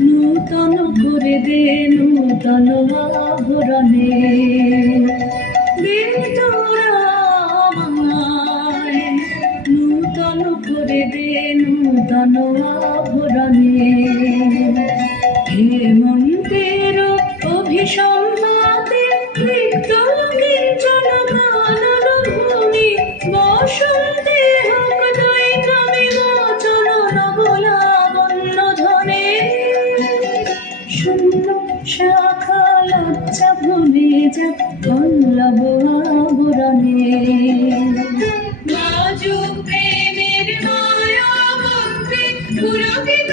নূতন করে দে নূতন আভরণে, নূতন করে দে নূতন আভরণে। হেমন্তের অভিসম্পাতে রিক্ত কিঞ্চন কাননভূমি, বসন্তে হোক দৈত বিমোচন নবলাবণ্য ধনে। শূন্য শাখা লজ্জা ভুলে যা পল্লব আবরণে। প্রেমের মায়া ভক্তি পুলকিত